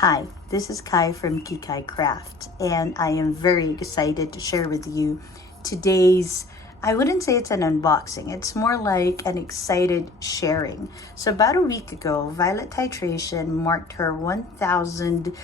Hi, this is Kai from Kikai Craft, and I am very excited to share with you today's, I wouldn't say it's an unboxing, it's more like an excited sharing. So about a week ago, Violet Titration marked her 1,000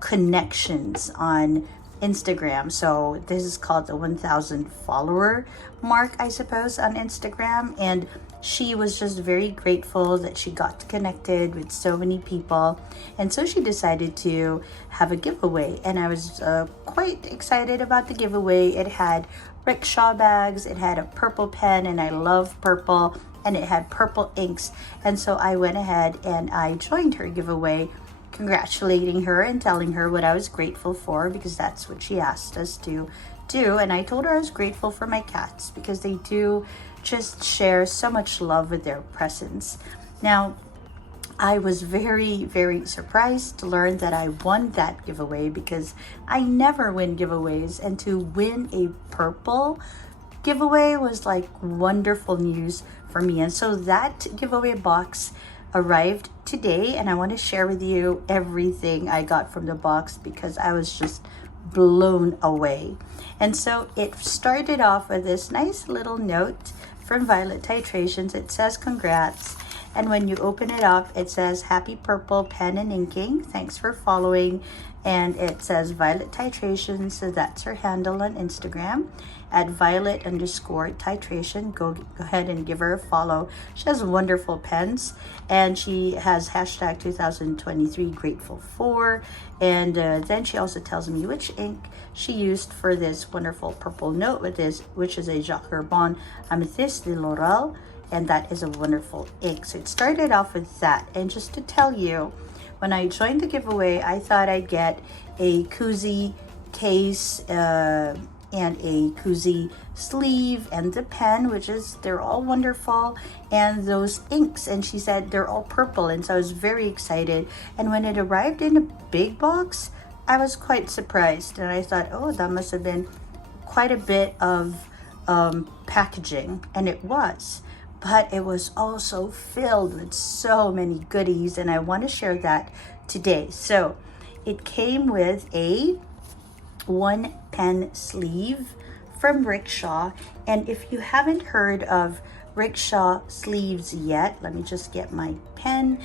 connections on Instagram. So this is called the 1,000 follower mark, I suppose, on Instagram. And she was just very grateful that she got connected with so many people. And so she decided to have a giveaway. And I was quite excited about the giveaway. It had rickshaw bags, it had a purple pen, and I love purple, and it had purple inks. And so I went ahead and I joined her giveaway, congratulating her and telling her what I was grateful for, because that's what she asked us to do. And I told her I was grateful for my cats because they do just share so much love with their presence. Now, I was very, very surprised to learn that I won that giveaway because I never win giveaways, and to win a purple giveaway was like wonderful news for me. And so that giveaway box arrived today, and I want to share with you everything I got from the box because I was just blown away. And so it started off with this nice little note from Violet Titrations. It says congrats, and when you open it up, it says happy purple pen and inking, thanks for following. And it says Violet Titration, so that's her handle on Instagram at Violet_Titration. Go ahead and give her a follow. She has wonderful pens, and she has hashtag 2023 grateful for. And then she also tells me which ink she used for this wonderful purple note with this, which is a Jacques Herbin Amethyste de Laurel, and that is a wonderful ink. So it started off with that. And just to tell you, when I joined the giveaway, I thought I'd get a koozie case and a koozie sleeve and the pen, which is, they're all wonderful, and those inks. And she said they're all purple, and so I was very excited. And when it arrived in a big box, I was quite surprised, and I thought, oh, that must have been quite a bit of packaging, and it was. But it was also filled with so many goodies, and I want to share that today. So it came with a 1 pen sleeve from Rickshaw. And if you haven't heard of Rickshaw sleeves yet, let me just get my pen.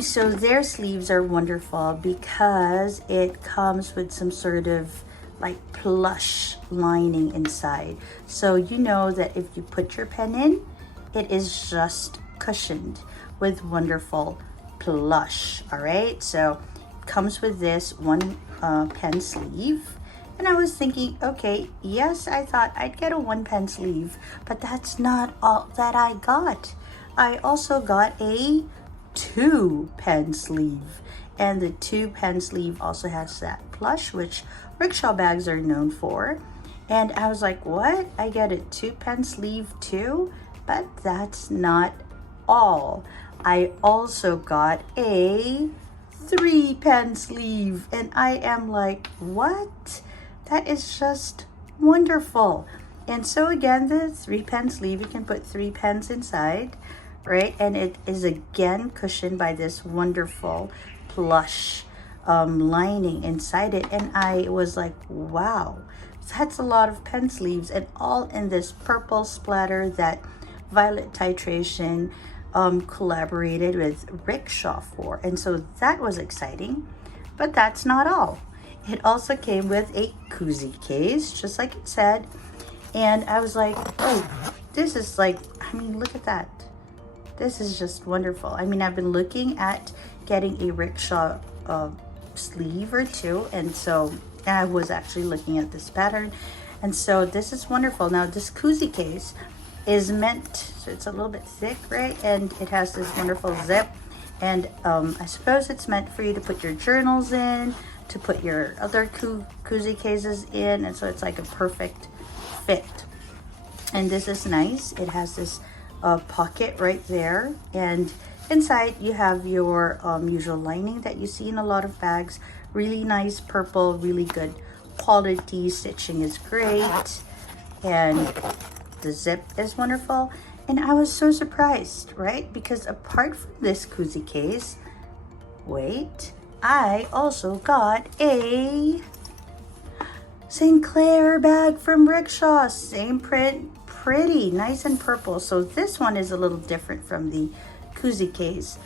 So their sleeves are wonderful because it comes with some sort of like plush lining inside. So you know that if you put your pen in, it is just cushioned with wonderful plush. All right, so it comes with this 1 pen sleeve. And I was thinking, okay, yes, I thought I'd get a 1 pen sleeve, but that's not all that I got. I also got a 2 pen sleeve, and the 2 pen sleeve also has that plush, which rickshaw bags are known for. And I was like, what? I get a 2 pen sleeve too? But that's not all. I also got a 3 pen sleeve, and I am like, what? That is just wonderful. And so again, the 3 pen sleeve, you can put 3 pens inside, right? And it is again cushioned by this wonderful plush lining inside it. And I was like, wow, that's a lot of pen sleeves, and all in this purple splatter that Violet Titration collaborated with Rickshaw for. And so that was exciting, but that's not all. It also came with a koozie case, just like it said. And I was like, oh, this is like, I mean, look at that. This is just wonderful. I mean, I've been looking at getting a Rickshaw sleeve or two, and so I was actually looking at this pattern, and so this is wonderful. Now this koozie case is meant, so it's a little bit thick, right? And it has this wonderful zip, and I suppose it's meant for you to put your journals in, to put your other koozie cases in, and so it's like a perfect fit. And this is nice. It has this pocket right there, and inside you have your usual lining that you see in a lot of bags. Really nice purple, really good quality. Stitching is great, and the zip is wonderful. And I was so surprised, right? Because apart from this koozie case, wait, I also got a Sinclair bag from Rickshaw. Same print, pretty, nice and purple. So this one is a little different from the koozie case.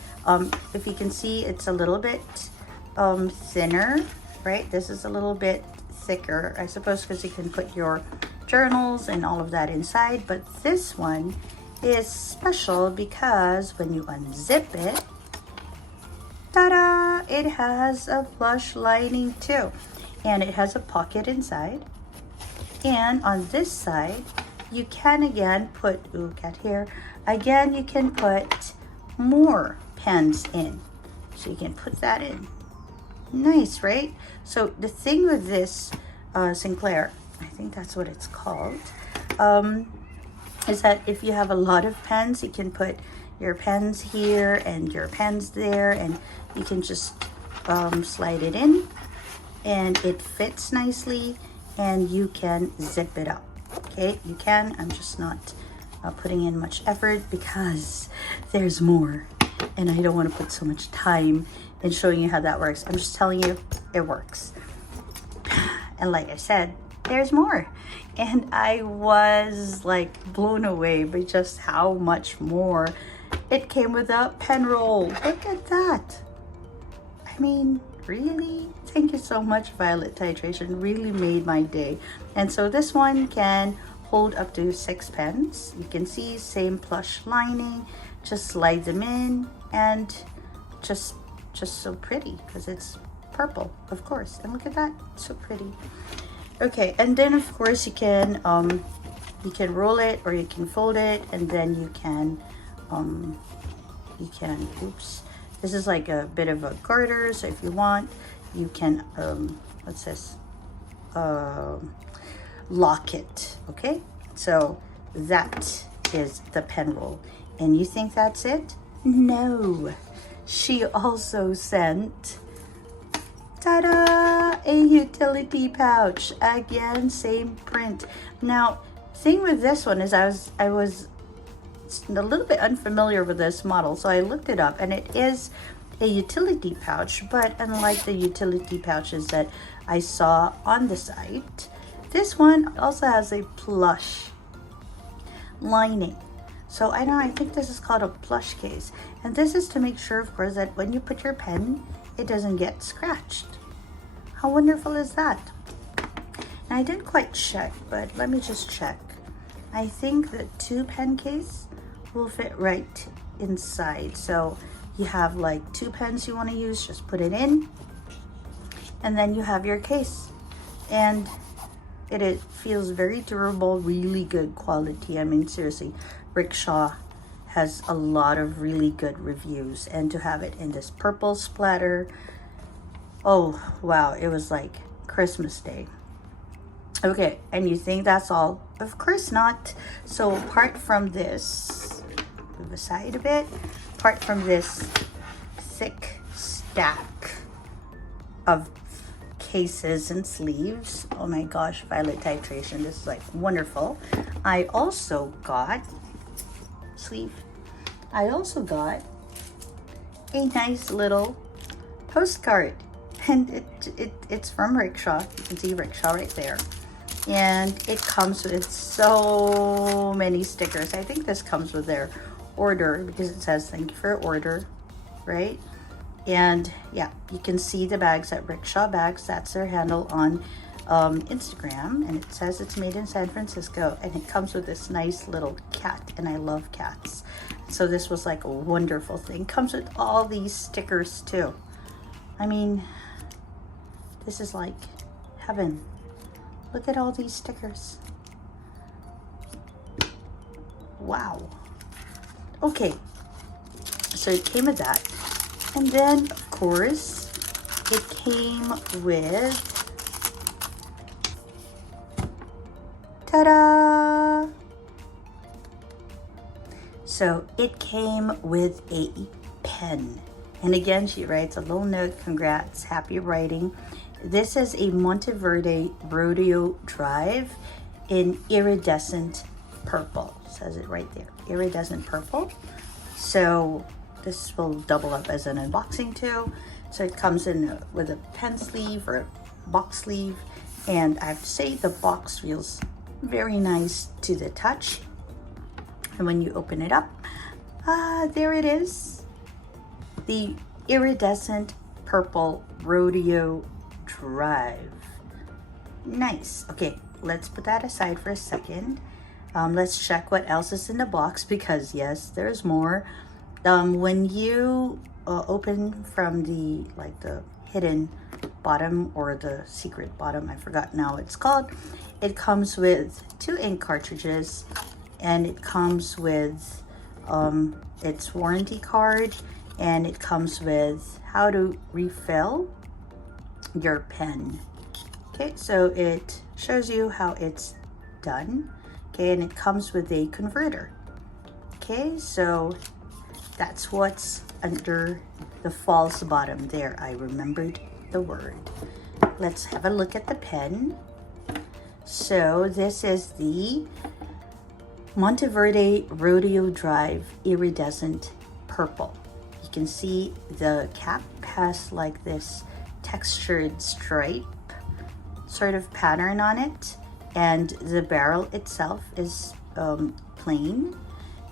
If you can see, it's a little bit thinner, right? This is a little bit thicker, I suppose, because you can put your journals and all of that inside. But this one is special because when you unzip it, ta-da, it has a plush lining too. And it has a pocket inside. And on this side, you can again put, ooh, cat hair. Again, you can put more pens in. So you can put that in. Nice, right? So the thing with this Sinclair, I think that's what it's called, is that if you have a lot of pens, you can put your pens here and your pens there, and you can just slide it in and it fits nicely, and you can zip it up. Okay, you can. I'm just not putting in much effort because there's more and I don't want to put so much time in showing you how that works. I'm just telling you it works. And like I said, there's more. And I was like blown away by just how much more. It came with a pen roll. Look at that. I mean, really? Thank you so much, Violet Titration. Really made my day. And so this one can hold up to 6 pens. You can see same plush lining. Just slide them in, and just so pretty because it's purple, of course. And look at that, so pretty. Okay, and then of course you can roll it or you can fold it, and then you can oops, this is like a bit of a garter, so if you want, you can what's this, lock it. Okay, so that is the pen roll. And you think that's it? No. She also sent, ta-da, a utility pouch. Again, same print. Now, thing with this one is I was a little bit unfamiliar with this model, so I looked it up, and it is a utility pouch, but unlike the utility pouches that I saw on the site, this one also has a plush lining. So I think this is called a plush case. And this is to make sure, of course, that when you put your pen, it doesn't get scratched. How wonderful is that? And I didn't quite check, but let me just check. I think the 2 pen case will fit right inside. So you have like 2 pens you want to use, just put it in. And then you have your case. And it feels very durable, really good quality. I mean, seriously. Rickshaw has a lot of really good reviews, and to have it in this purple splatter, oh wow, it was like Christmas Day. Okay, and you think that's all? Of course not. So apart from this, move aside a bit, apart from this thick stack of cases and sleeves, oh my gosh, Violet Titration, this is like wonderful. I also got sleeve. I also got a nice little postcard, and it's from Rickshaw. You can see Rickshaw right there, and it comes with so many stickers. I think this comes with their order because it says thank you for your order, right? And yeah, you can see the bags at Rickshaw Bags. That's their handle on Instagram, and it says it's made in San Francisco, and it comes with this nice little cat, and I love cats, so this was like a wonderful thing. Comes with all these stickers too. I mean, this is like heaven. Look at all these stickers. Wow. Okay, so it came with that, and then of course it came with, ta-da! So it came with a pen. And again, she writes a little note, congrats, happy writing. This is a Monteverde Rodeo Drive in iridescent purple. It says it right there, iridescent purple. So this will double up as an unboxing too. So it comes in with a pen sleeve or a box sleeve, and I have to say the box feels very nice to the touch. And when you open it up, there it is, the iridescent purple Rodeo Drive. Nice. Okay, let's put that aside for a second. Let's check what else is in the box, because yes, there's more. When you open from the hidden bottom, or the secret bottom, I forgot now what it's called, it comes with 2 ink cartridges, and it comes with its warranty card, and it comes with how to refill your pen. Okay, so it shows you how it's done. Okay, and it comes with a converter. Okay, so that's what's under the false bottom there. I remembered the word. Let's have a look at the pen. So this is the Monteverde Rodeo Drive Iridescent Purple. You can see the cap has like this textured stripe sort of pattern on it, and the barrel itself is plain,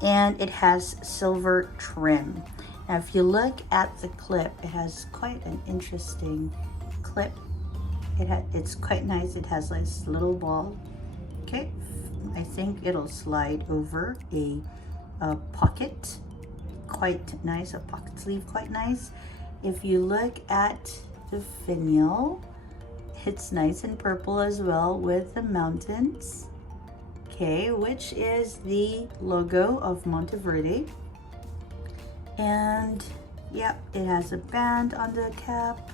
and it has silver trim. Now if you look at the clip, it has quite an interesting clip. It's quite nice. It has this little ball. Okay, I think it'll slide over a pocket. Quite nice, a pocket sleeve, quite nice. If you look at the finial, it's nice and purple as well with the mountains. Okay, which is the logo of Monteverde. And yep, it has a band on the cap.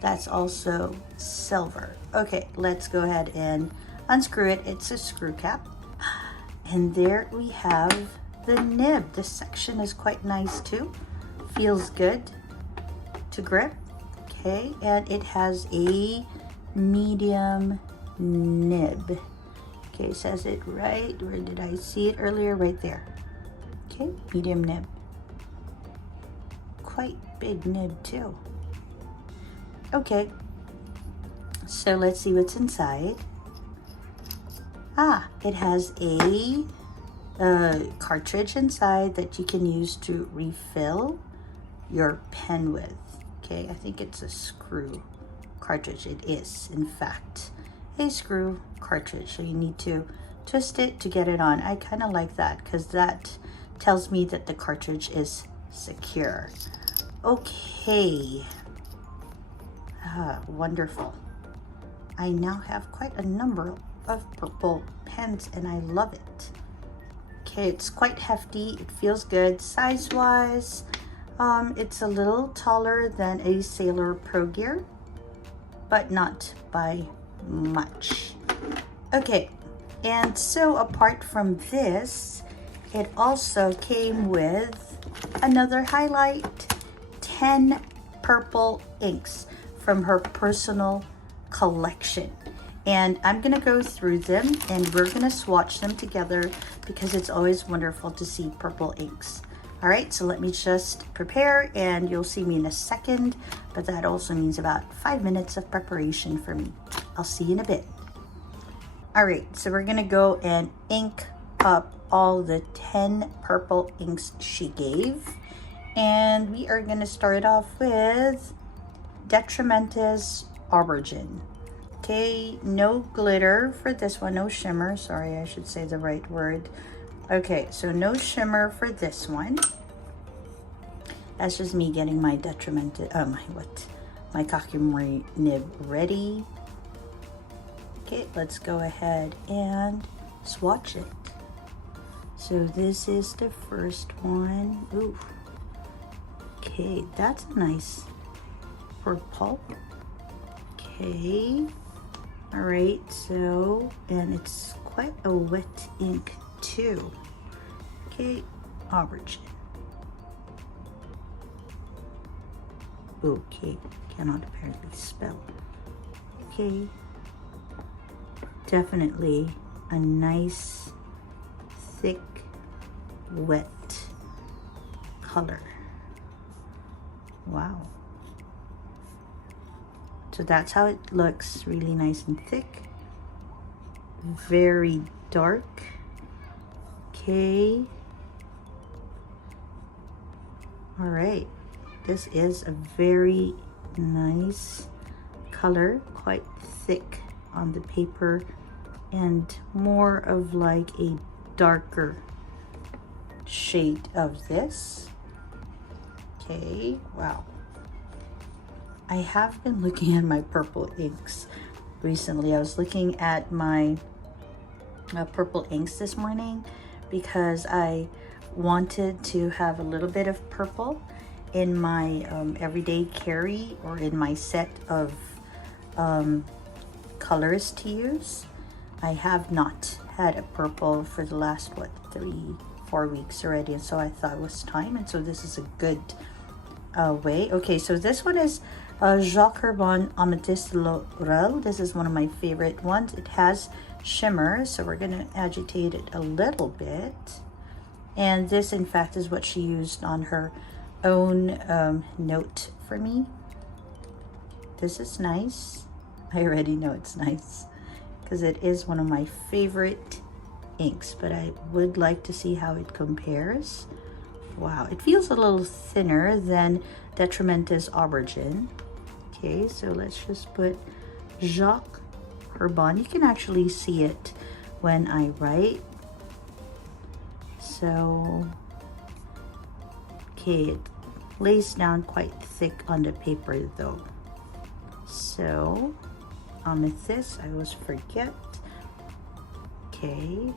That's also silver. Okay, let's go ahead and unscrew it. It's a screw cap. And there we have the nib. This section is quite nice too. Feels good to grip. Okay, and it has a medium nib. Okay, it says it right. Where did I see it earlier? Right there. Okay, medium nib. Quite big nib too. Okay, so let's see what's inside. It has a cartridge inside that you can use to refill your pen with. Okay, I think it's a screw cartridge. It is, in fact, a screw cartridge. So you need to twist it to get it on. I kind of like that because that tells me that the cartridge is secure. Okay. Wonderful. I now have quite a number of purple pens and I love it. Okay, it's quite hefty. It feels good size-wise. It's a little taller than a Sailor Pro Gear, but not by much. Okay, and so apart from this, it also came with another highlight, 10 purple inks from her personal collection. And I'm gonna go through them and we're gonna swatch them together because it's always wonderful to see purple inks. All right, so let me just prepare and you'll see me in a second, but that also means about 5 minutes of preparation for me. I'll see you in a bit. All right, so we're gonna go and ink up all the 10 purple inks she gave. And we are gonna start off with Detrimentis Aubergine. Okay, no glitter for this one, no shimmer. Sorry, I should say the right word. Okay, so no shimmer for this one. That's just me getting my my Kakimori nib ready. Okay, let's go ahead and swatch it. So this is the first one. Ooh. Okay, that's a nice purple. Okay. All right, so, and it's quite a wet ink too. Okay, Aubergine. Okay, cannot apparently spell. Okay, definitely a nice, thick, wet color. Wow. So that's how it looks, really nice and thick, very dark. Okay. All right, this is a very nice color, quite thick on the paper, and more of like a darker shade of this. Okay, wow. I have been looking at my purple inks recently. I was looking at my purple inks this morning because I wanted to have a little bit of purple in my everyday carry, or in my set of colors to use. I have not had a purple for the last, what, 3-4 weeks already, and so I thought it was time, and so this is a good way. Okay, so this one is Jacques Herbin Amethyst Laurel. This is one of my favorite ones. It has shimmer, so we're going to agitate it a little bit. And this, in fact, is what she used on her own note for me. This is nice. I already know it's nice because it is one of my favorite inks, but I would like to see how it compares. Wow, it feels a little thinner than Detrimentus Aubergine. Okay, so let's just put Jacques Herbin. You can actually see it when I write. So, okay, it lays down quite thick on the paper though. So, amethyst, I always forget. Okay,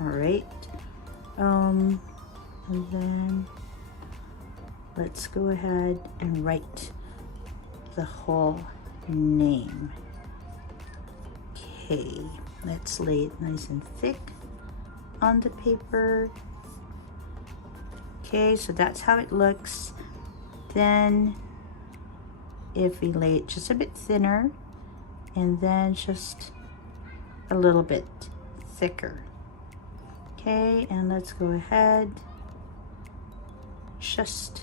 all right. And then let's go ahead and write the whole name. Okay, let's lay it nice and thick on the paper. Okay, so that's how it looks. Then if we lay it just a bit thinner, and then just a little bit thicker. Okay, and let's go ahead, just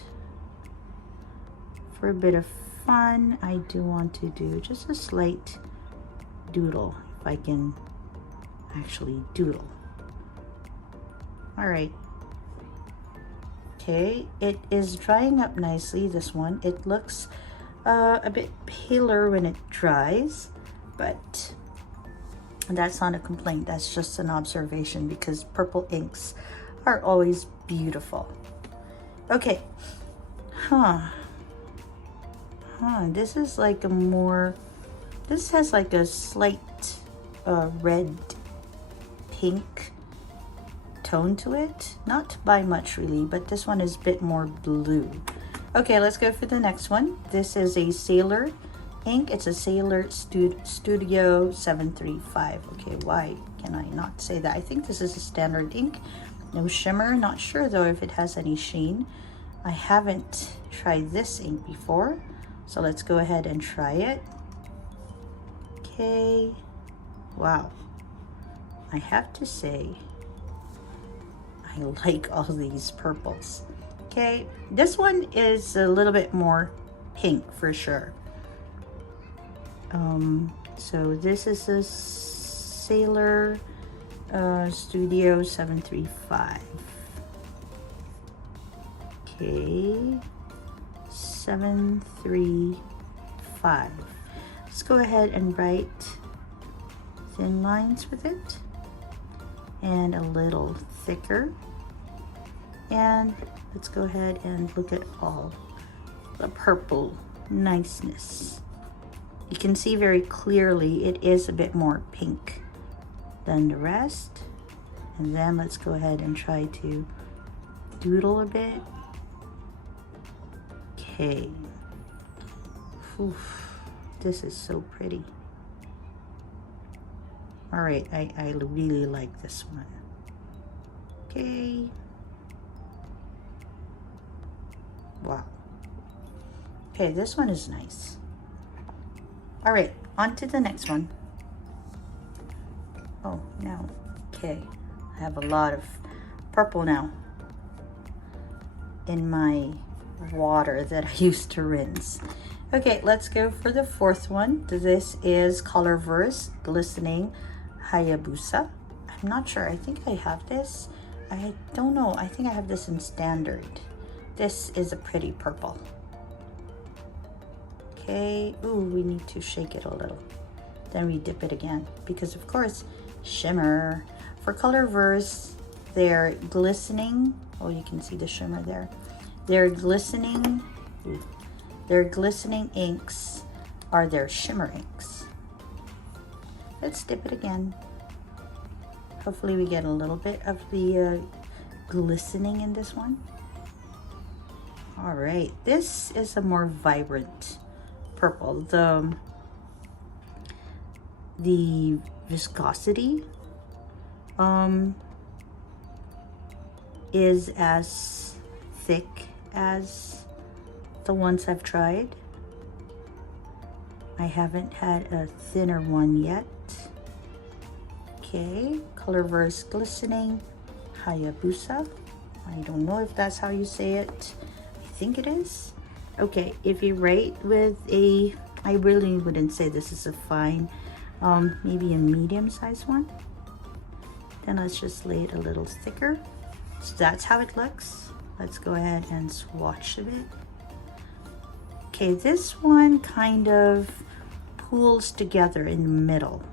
for a bit of fun, I do want to do just a slight doodle, if I can actually doodle. All right. Okay, it is drying up nicely, this one. It looks a bit paler when it dries, but that's not a complaint. That's just an observation, because purple inks are always beautiful. Okay. This is like a more, this has like a slight red pink tone to it. Not by much really, but this one is a bit more blue. Okay, let's go for the next one. This is a Sailor ink. It's a Sailor Studio 735. Okay, why can I not say that? I think this is a standard ink. No shimmer. Not sure though if it has any sheen. I haven't tried this ink before, so let's go ahead and try it. Okay. Wow. I have to say, I like all these purples. Okay, this one is a little bit more pink for sure. So this is a Sailor Studio 735. Okay, 735. Let's go ahead and write thin lines with it, and a little thicker. And let's go ahead and look at all the purple niceness. You can see very clearly it is a bit more pink than the rest. And then let's go ahead and try to doodle a bit. Okay. Oof, this is so pretty. All right, I really like this one. Okay. Wow. Okay, this one is nice. All right, on to the next one. Oh, no. Okay, I have a lot of purple now in my water that I used to rinse. Okay, let's go for the fourth one. This is Colorverse Glistening Hayabusa. I'm not sure. I think I have this. I don't know. I think I have this in standard. This is a pretty purple. Okay. Ooh, we need to shake it a little. Then we dip it again because, of course, shimmer. For Colorverse, they're glistening. Oh, you can see the shimmer there. They're glistening. Ooh, their glistening inks are their shimmer inks. Let's dip it again. Hopefully we get a little bit of the glistening in this one. All right, this is a more vibrant purple. The viscosity is as thick as the ones I've tried. I haven't had a thinner one yet. Okay, Colorverse Glistening Hayabusa. I don't know if that's how you say it. I think it is. Okay, if you write with a, I really wouldn't say this is a fine, maybe a medium sized one. Then let's just lay it a little thicker. So that's how it looks. Let's go ahead and swatch a bit. Okay, this one kind of pools together in the middle.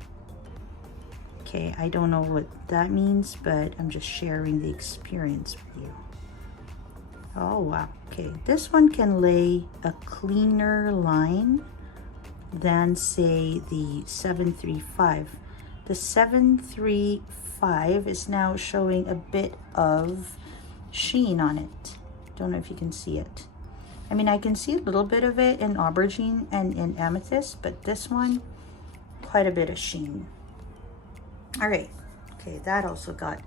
Okay, I don't know what that means, but I'm just sharing the experience with you. Oh, wow. Okay, this one can lay a cleaner line than, say, the 735. The 735 is now showing a bit of sheen on it. Don't know if you can see it. I mean, I can see a little bit of it in aubergine and in amethyst, but this one, quite a bit of sheen. All right, okay, that also got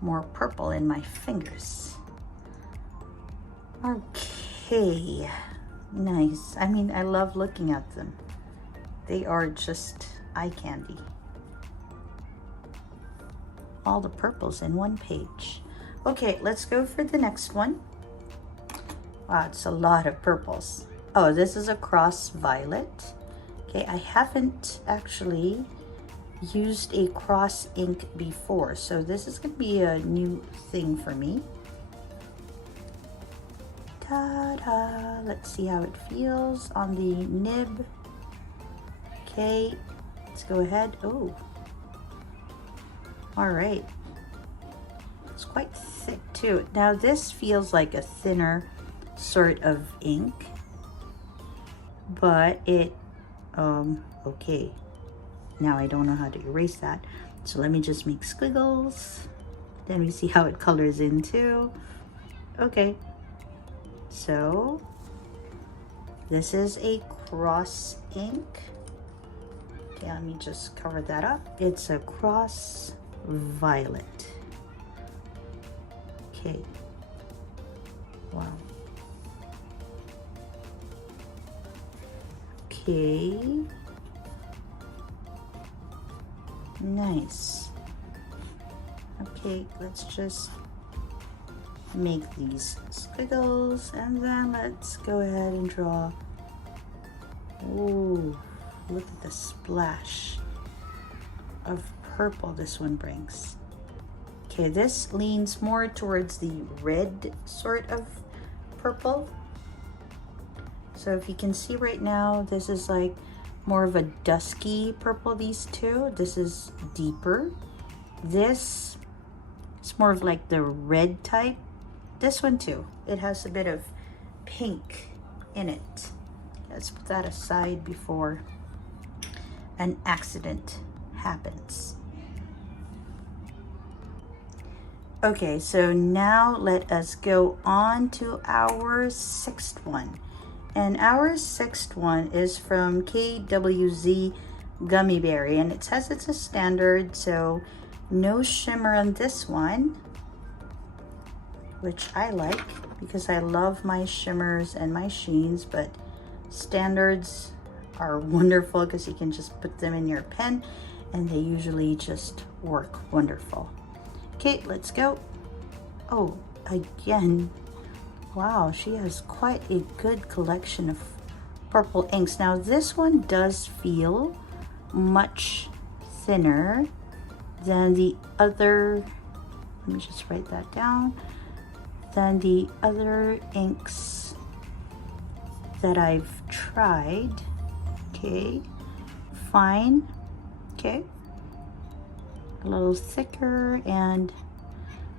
more purple in my fingers. Okay, nice. I mean, I love looking at them. They are just eye candy. All the purples in one page. Okay, let's go for the next one. Wow, it's a lot of purples. Oh, this is a cross violet. Okay, I haven't actually used a cross ink before, so this is gonna be a new thing for me. Ta-da! Let's see how it feels on the nib. Okay, let's go ahead. Oh, all right. It's quite thick too. Now this feels like a thinner sort of ink, but it okay, now I don't know how to erase that, so let me just make squiggles, then we see how it colors in too. Okay, so this is a cross ink. Okay, let me just cover that up. It's a cross violet. Okay, wow. Okay, nice. Okay, let's just make these squiggles and then let's go ahead and draw. Ooh, look at the splash of purple this one brings. Okay, this leans more towards the red sort of purple. So if you can see right now, this is like more of a dusky purple, these two. This is deeper. This is more of like the red type. This one too, it has a bit of pink in it. Let's put that aside before an accident happens. Okay, so now let us go on to our sixth one. And our sixth one is from KWZ Gummy Berry, and it says it's a standard, so no shimmer on this one, which I like because I love my shimmers and my sheens, but standards are wonderful because you can just put them in your pen and they usually just work wonderful. Okay, let's go. Oh, again. Wow, she has quite a good collection of purple inks. Now this one does feel much thinner than the other, let me just write that down, than the other inks that I've tried. Okay, fine. Okay, a little thicker and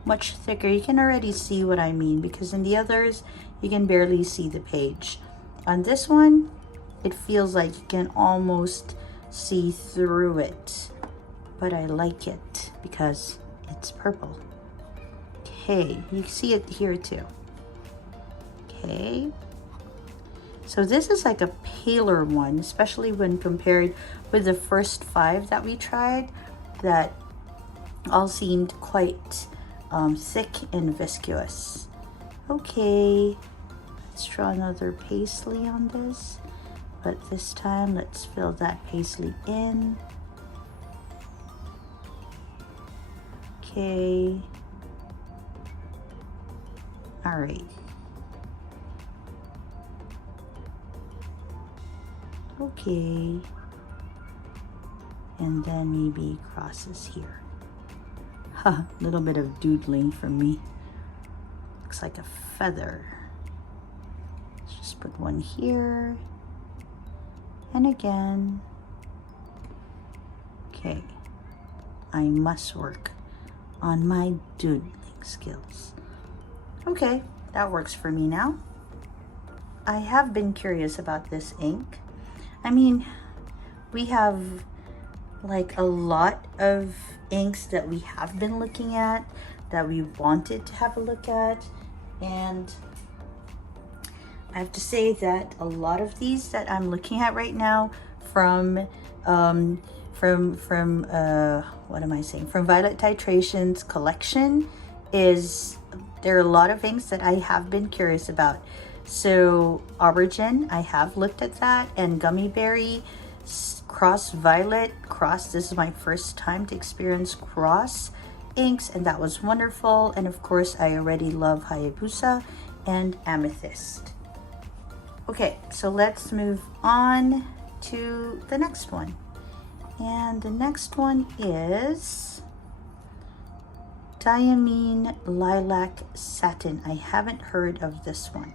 much thicker. You can already see what I mean, because in the others you can barely see the page. On this one, it feels like you can almost see through it, but I like it because it's purple. Okay, you see it here too. Okay, so this is like a paler one, especially when compared with the first 5 that we tried, that all seemed quite thick and viscous. Okay, let's draw another paisley on this, but this time let's fill that paisley in. Okay, all right. Okay, and then maybe crosses here. A little bit of doodling from me. Looks like a feather. Let's just put one here. And again. Okay. I must work on my doodling skills. Okay, that works for me now. I have been curious about this ink. I mean, we have like a lot of inks that we have been looking at, that we wanted to have a look at, and I have to say that a lot of these that I'm looking at right now from what am I saying, from Violet Titration's collection, there are a lot of inks that I have been curious about. So Aubergine, I have looked at that, and Gummy Berry, Cross Violet, Cross, this is my first time to experience Cross inks, and that was wonderful. And of course, I already love Hayabusa and Amethyst. Okay, so let's move on to the next one. And the next one is Diamine Lilac Satin. I haven't heard of this one.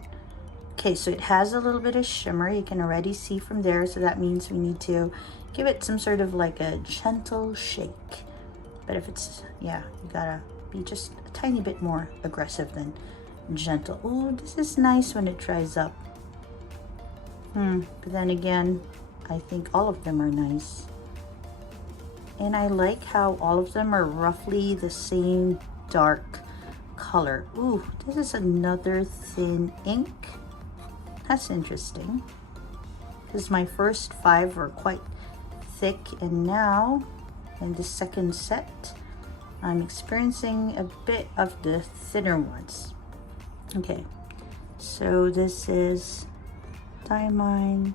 Okay, so it has a little bit of shimmer. You can already see from there. So that means we need to give it some sort of like a gentle shake. But if it's, yeah, you gotta be just a tiny bit more aggressive than gentle. Oh, this is nice when it dries up. But then again, I think all of them are nice. And I like how all of them are roughly the same dark color. Ooh, this is another thin ink. That's interesting, because my first 5 were quite thick, and now in the second set I'm experiencing a bit of the thinner ones. Okay, so this is Diamine.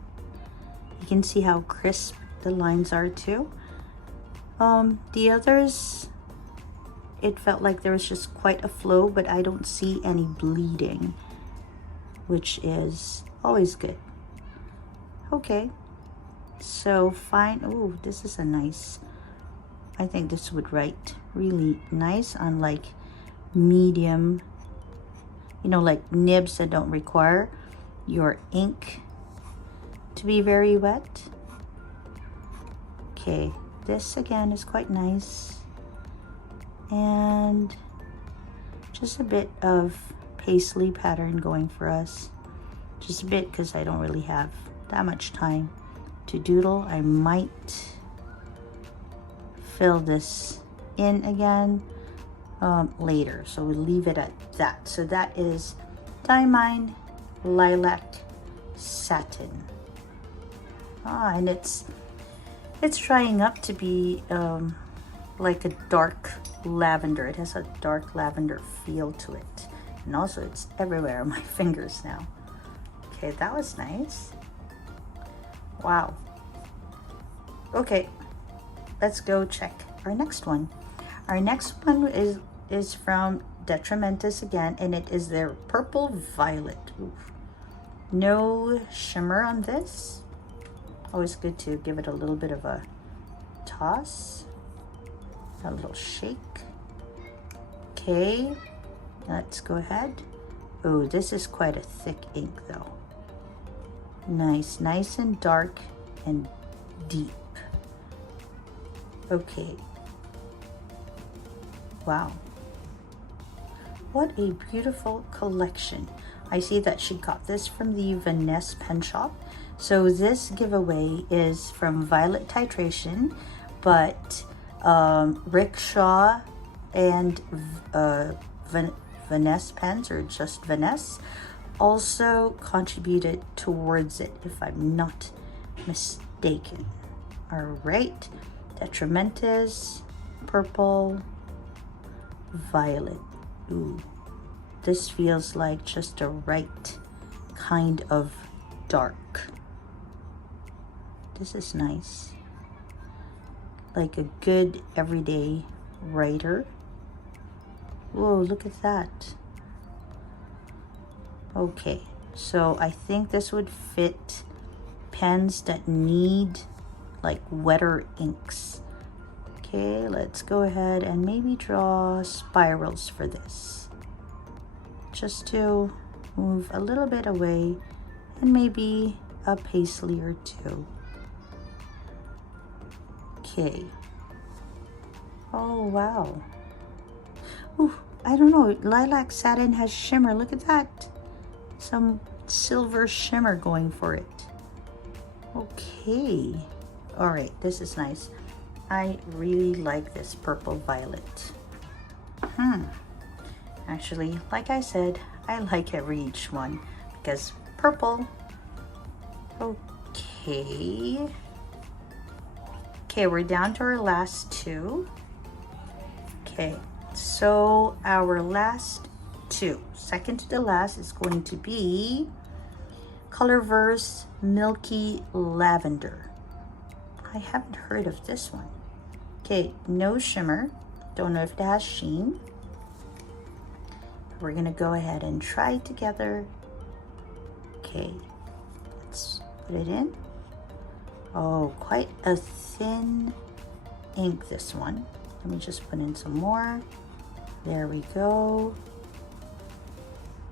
You can see how crisp the lines are too. The others, it felt like there was just quite a flow, but I don't see any bleeding, which is always good. Okay, so fine. Oh, this is a nice, I think this would write really nice on like medium, you know, like nibs that don't require your ink to be very wet. Okay, this again is quite nice, and just a bit of paisley pattern going for us. Just a bit, because I don't really have that much time to doodle. I might fill this in again later, so we'll leave it at that. So that is Diamine Lilac Satin. And it's drying up to be like a dark lavender. It has a dark lavender feel to it, and also it's everywhere on my fingers now. Okay, that was nice. Wow. Okay, let's go check our next one. Our next one is from Detrimentus again, and it is their Purple Violet. Oof. No shimmer on this. Always good to give it a little bit of a toss, a little shake. Okay, let's go ahead. Oh, this is quite a thick ink though. Nice, nice and dark and deep. Okay. Wow. What a beautiful collection. I see that she got this from the Vanessa Pen Shop. So this giveaway is from Violet Titration, but Rickshaw and Vanessa Pens, or just Vanessa, also contributed towards it, if I'm not mistaken. All right, Detrimentis, purple, violet. Ooh, this feels like just a right kind of dark. This is nice. Like a good everyday writer. Whoa, look at that. Okay, so I think this would fit pens that need like wetter inks. Okay, let's go ahead and maybe draw spirals for this. Just to move a little bit away, and maybe a paisley or two. Okay. Oh, wow. Ooh, I don't know. Lilac satin has shimmer. Look at that. Some silver shimmer going for it. Okay. All right, this is nice. I really like this purple violet. Actually, like I said, I like each one because purple. Okay. Okay, we're down to our last two. Okay, so our last two, second to the last, is going to be Colorverse Milky Lavender. I haven't heard of this one. Okay, no shimmer. Don't know if it has sheen. We're gonna go ahead and try it together. Okay, let's put it in. Oh, quite a thin ink, this one. Let me just put in some more. There we go.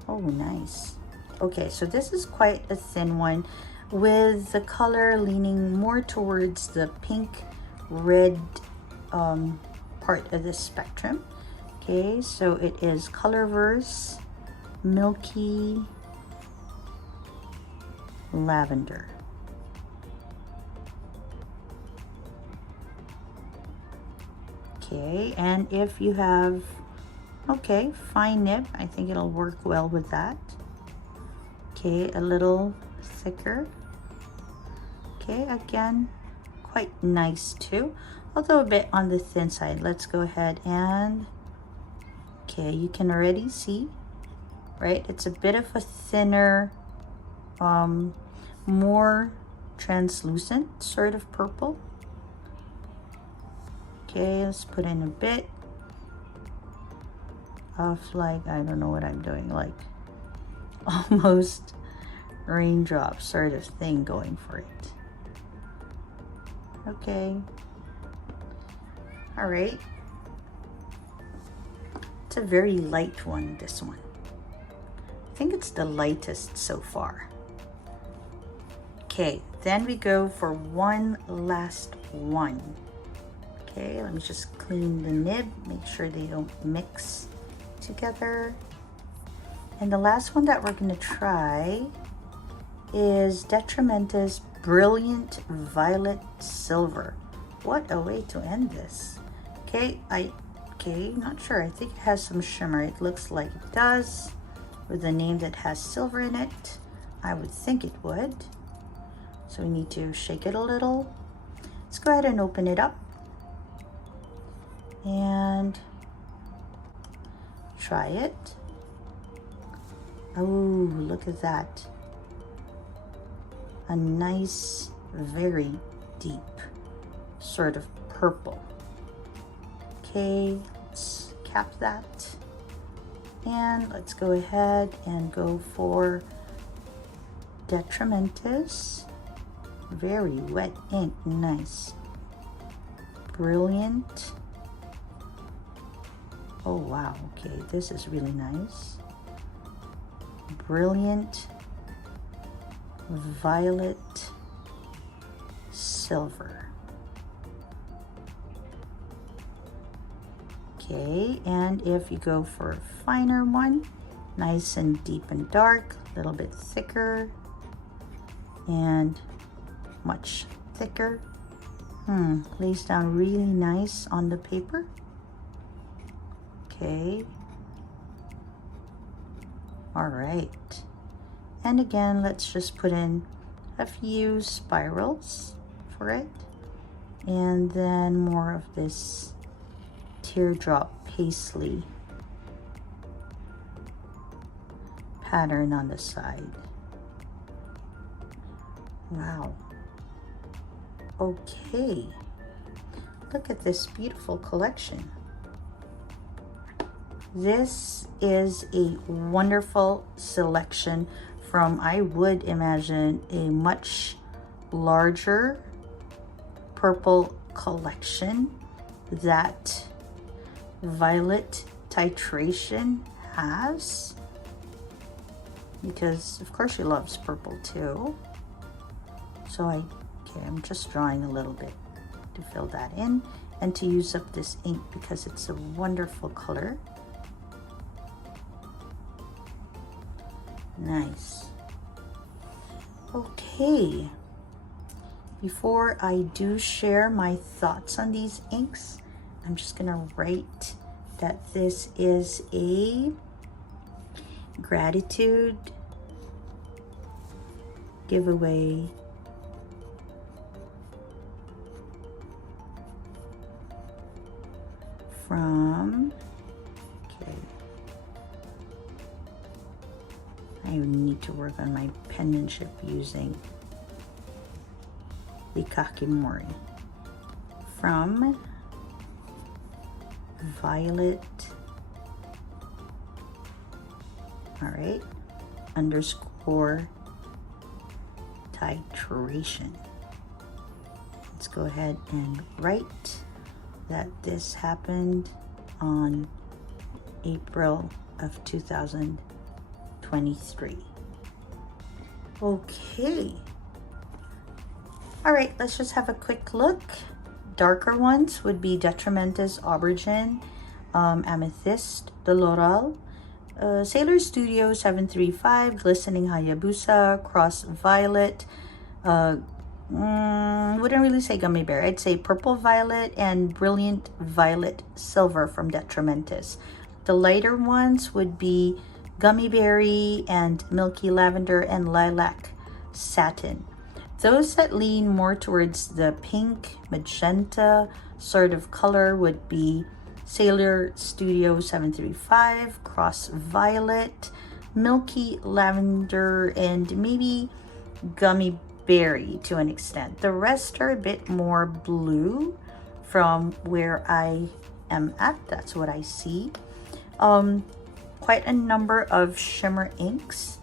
Oh, nice. Okay, so this is quite a thin one with the color leaning more towards the pink red part of the spectrum. Okay, so it is Colorverse Milky Lavender. Okay, and if you have, okay, fine nib, I think it'll work well with that. Okay, a little thicker. Okay, again, quite nice too, although a bit on the thin side. Let's go ahead and, okay, you can already see, right? It's a bit of a thinner, more translucent sort of purple. Okay, let's put in a bit of like, I don't know what I'm doing, like almost raindrop sort of thing going for it. Okay. All right. It's a very light one, this one. I think it's the lightest so far. Okay, then we go for one last one. Okay, let me just clean the nib, make sure they don't mix together. And the last one that we're gonna try is Detrimentis Brilliant Violet Silver. What a way to end this. Okay, not sure. I think it has some shimmer. It looks like it does, with a name that has silver in it. I would think it would. So we need to shake it a little. Let's go ahead and open it up and try it. Oh, look at that. A nice, very deep sort of purple. Okay, let's cap that. And let's go ahead and go for Detrimentus. Very wet ink, nice. Brilliant. Oh wow, okay, this is really nice. Brilliant Violet Silver. Okay, and if you go for a finer one, nice and deep and dark, a little bit thicker and much thicker. Lays down really nice on the paper. Okay. All right. And again, let's just put in a few spirals for it. And then more of this teardrop paisley pattern on the side. Wow. Okay. Look at this beautiful collection. This is a wonderful selection from, I would imagine, a much larger purple collection that Violet Titration has, because of course she loves purple too. So I'm just drawing a little bit to fill that in and to use up this ink because it's a wonderful color. Nice. Okay, before I do share my thoughts on these inks, I'm just gonna write that this is a gratitude giveaway from, okay, I need to work on my penmanship using the Kakimori, from Violet, all right, underscore titration. Let's go ahead and write that this happened on April of 2023. Okay. All right, let's just have a quick look. Darker ones would be Detrimentus Aubergine, Amethyst de Laurel, Sailor Studio 735, Glistening Hayabusa, Cross Violet, wouldn't really say Gummy Bear, I'd say Purple Violet and Brilliant Violet Silver from Detrimentus. The lighter ones would be Gummy Berry and Milky Lavender and Lilac Satin. Those that lean more towards the pink, magenta sort of color would be Sailor Studio 735, Cross Violet, Milky Lavender, and maybe Gummy Berry to an extent. The rest are a bit more blue from where I am at. That's what I see. Quite a number of shimmer inks.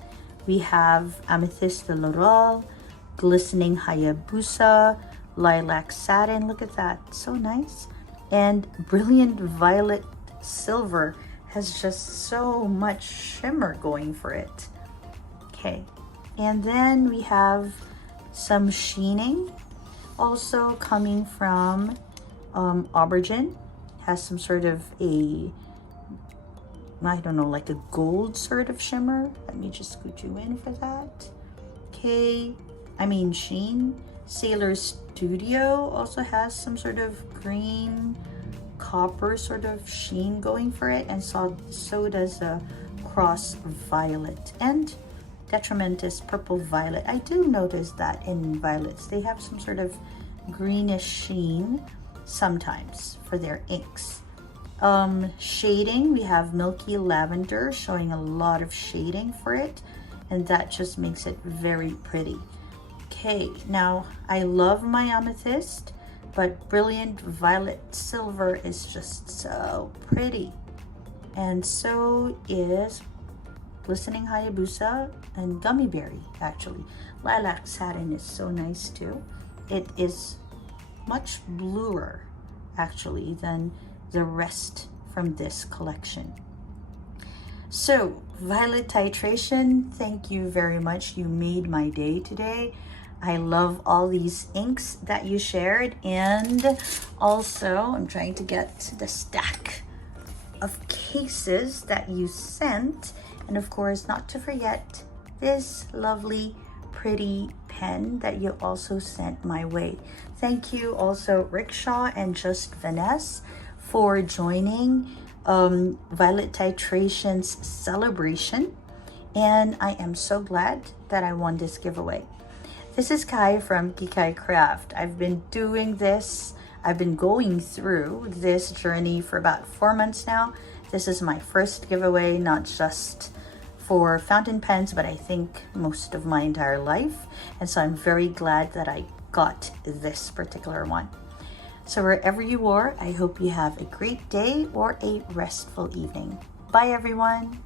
We have Amethyst de Laurel, Glistening Hayabusa, Lilac Satin, look at that, so nice. And Brilliant Violet Silver has just so much shimmer going for it. Okay, and then we have some sheening also coming from Aubergine. Has some sort of a, I don't know, like a gold sort of shimmer. Let me just scoot you in for that. Okay, sheen. Sailor Studio also has some sort of green copper sort of sheen going for it, and so does a Cross Violet and Detrimentus Purple Violet. I do notice that in violets they have some sort of greenish sheen sometimes for their inks. Shading, we have Milky Lavender showing a lot of shading for it, and that just makes it very pretty. Okay, now I love my amethyst, but Brilliant Violet Silver is just so pretty, and so is Glistening Hayabusa and Gummy Berry, actually. Lilac Satin is so nice too. It is much bluer, actually, than the rest from this collection. So, Violet Titration, thank you very much. You made my day today. I love all these inks that you shared, and also I'm trying to get the stack of cases that you sent, and of course not to forget this lovely pretty pen that you also sent my way. Thank you also Rickshaw and Just Vanessa for joining Violet Titration's celebration, and I am so glad that I won this giveaway. This is Kai from Kikai Craft. I've been doing this, I've been going through this journey for about 4 months now. This is my first giveaway, not just for fountain pens, but I think most of my entire life. And so I'm very glad that I got this particular one. So wherever you are, I hope you have a great day or a restful evening. Bye everyone.